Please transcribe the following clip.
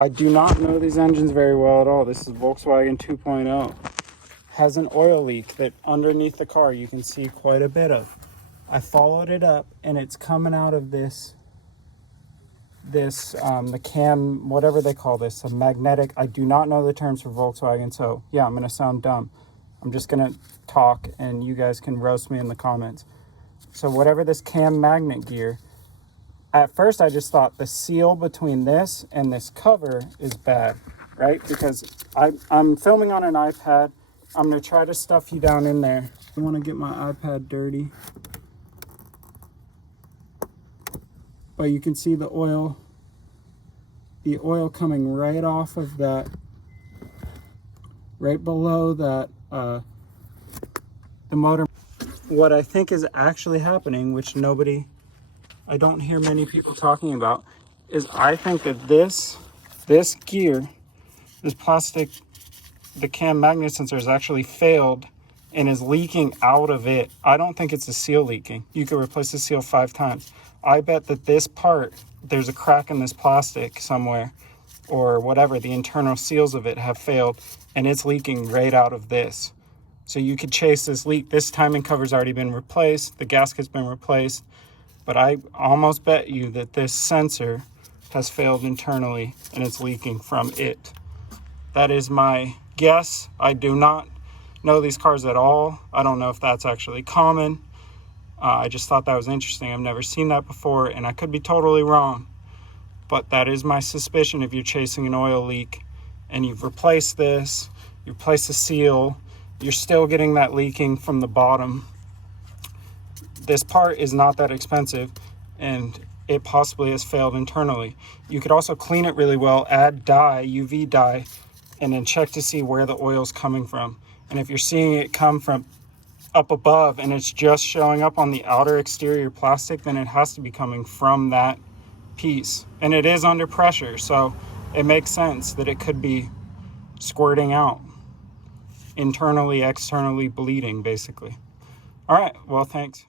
I do not know these engines very well at all. This is Volkswagen 2.0. Has an oil leak that underneath the car you can see quite a bit of. I followed it up and it's coming out of the cam, whatever they call this, a magnetic. I do not know the terms for Volkswagen, so yeah, I'm gonna sound dumb. I'm just gonna talk and you guys can roast me in the comments. So whatever this cam magnet gear, at first I just thought the seal between this and this cover is bad, right? Because I'm filming on an iPad. I'm gonna try to stuff you down in there. I wanna get my iPad dirty. But you can see the oil coming right off of that, right below that, the motor. What I think is actually happening, which I don't hear many people talking about, is I think that this gear, this plastic, the cam magnet sensor has actually failed and is leaking out of it. I don't think it's the seal leaking. You could replace the seal 5 times. I bet that this part, there's a crack in this plastic somewhere or whatever, the internal seals of it have failed and it's leaking right out of this. So you could chase this leak. This timing cover's already been replaced. The gasket's been replaced. But I almost bet you that this sensor has failed internally and it's leaking from it. That is my guess. I do not know these cars at all. I don't know if that's actually common. I just thought that was interesting. I've never seen that before and I could be totally wrong. But that is my suspicion. If you're chasing an oil leak and you've replaced this, you replace the seal, you're still getting that leaking from the bottom. This part is not that expensive and it possibly has failed internally. You could also clean it really well, add dye, UV dye, and then check to see where the oil's coming from. And if you're seeing it come from up above and it's just showing up on the outer exterior plastic, then it has to be coming from that piece. And it is under pressure, so it makes sense that it could be squirting out. Internally, externally bleeding, basically. All right, well, thanks.